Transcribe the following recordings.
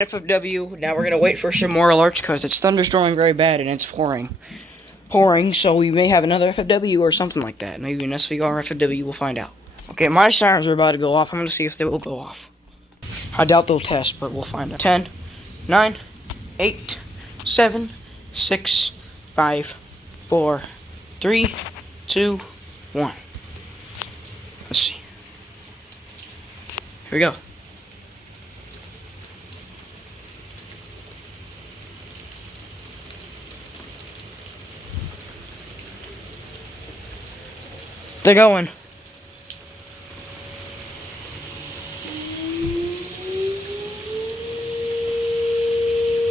FFW. Now we're gonna wait for some more alerts because it's thunderstorming very bad and it's pouring. So we may have another FFW or something like that. Maybe an SVR FFW. We'll find out. Okay, my sirens are about to go off. I'm gonna see if they will go off. I doubt they'll test, but we'll find out. 10, 9, 8, 7, 6, 5, 4, 3, 2, 1. Let's see. Here we go. They're going.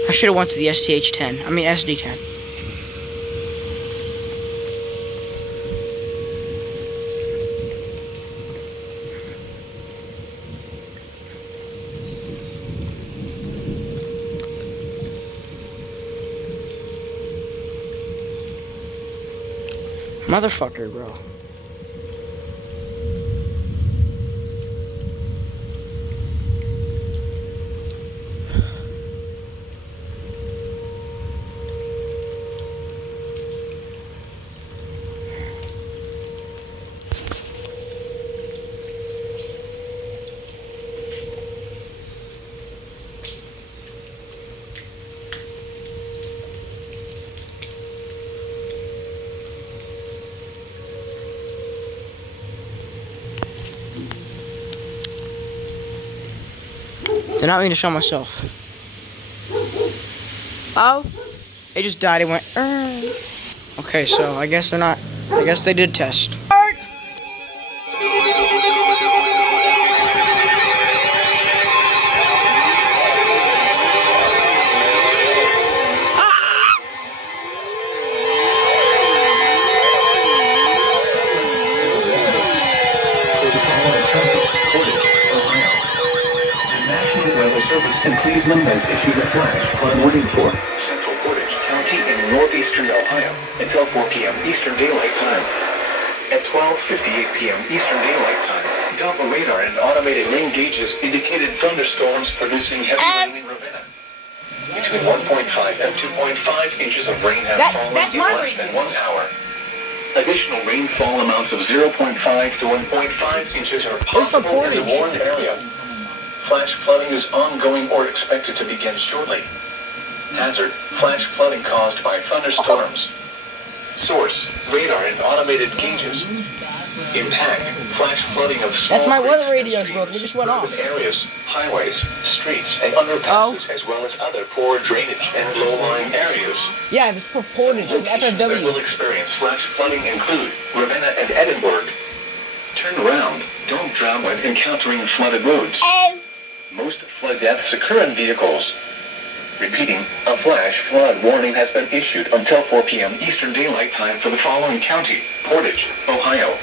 I should have went to the STH-10. I mean SD-10. Motherfucker, bro. Did not mean to show myself. Oh, it just died. It went. Okay, so I guess they're not. I guess they did test. And Cleveland has issued a flash flood warning for Central Portage County in northeastern Ohio until 4 p.m. Eastern Daylight Time. At 12:58 p.m. Eastern Daylight Time, Doppler radar and automated rain gauges indicated thunderstorms producing heavy rain in Ravenna. Between 1.5 and 2.5 inches of rain have fallen in less than 1 hour. Additional rainfall amounts of 0.5 to 1.5 inches are possible in the warned area. Flash flooding is ongoing or expected to begin shortly. Hazard: flash flooding caused by thunderstorms. Source: radar and automated gauges. Impact: flash flooding of small. That's my weather radios, bro. They just went off. Areas, highways, streets, and underpasses, as well as other poor drainage and low-lying areas. Yeah, it was purported from Locations that FFW. will experience flash flooding include Ravenna and Edinburgh. Turn around. Don't drown when encountering flooded roads. Most flood deaths occur in vehicles. Repeating, a flash flood warning has been issued until 4 p.m. Eastern Daylight Time for the following county: Portage, Ohio.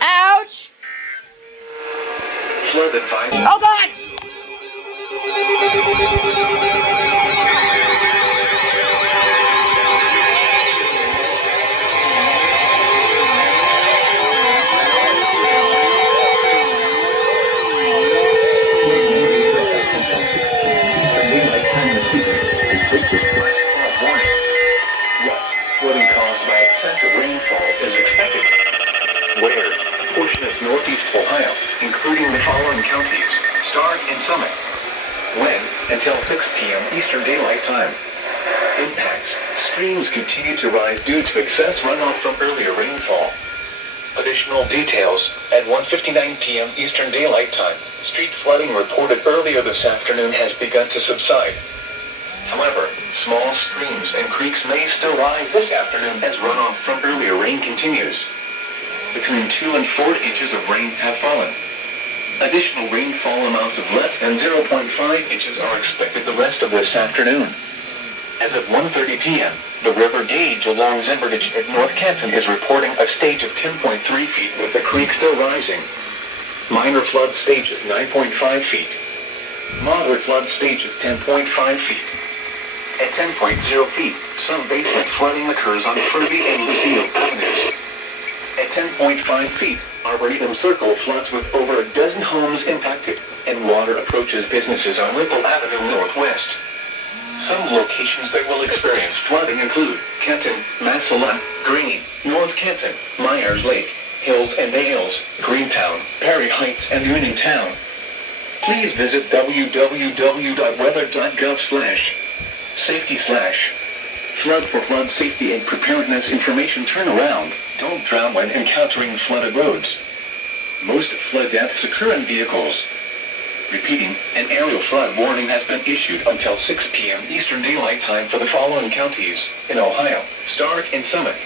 Ouch! Flood advisory. Oh God! Flooding caused by excessive rainfall is expected. Where? Portion of northeast Ohio, including the following counties: Stark and Summit. When? Until 6 p.m. Eastern Daylight Time. Impacts: streams continue to rise due to excess runoff from earlier rainfall. Additional details: at 1:59 p.m. Eastern Daylight Time, street flooding reported earlier this afternoon has begun to subside. However, small streams and creeks may still rise this afternoon as runoff from earlier rain continues. Between 2 and 4 inches of rain have fallen. Additional rainfall amounts of less than 0.5 inches are expected the rest of this afternoon. As of 1:30 p.m., the river gauge along Zimbergich at North Canton is reporting a stage of 10.3 feet with the creek still rising. Minor flood stage is 9.5 feet. Moderate flood stage is 10.5 feet. At 10.0 feet, some basement flooding occurs on Furby and Lucille Avenues. At 10.5 feet, Arboretum Circle floods with over a dozen homes impacted, and water approaches businesses on Whipple Avenue Northwest. Some locations that will experience flooding include Kenton, Massillon, Green, North Kenton, Myers Lake, Hills and Dales, Greentown, Perry Heights, and Uniontown. Please visit www.weather.gov/safety/flood for flood safety and preparedness information turnaround. Don't drown when encountering flooded roads. Most flood deaths occur in vehicles. Repeating, an aerial flood warning has been issued until 6 p.m. Eastern Daylight Time for the following counties in Ohio: Stark and Summit,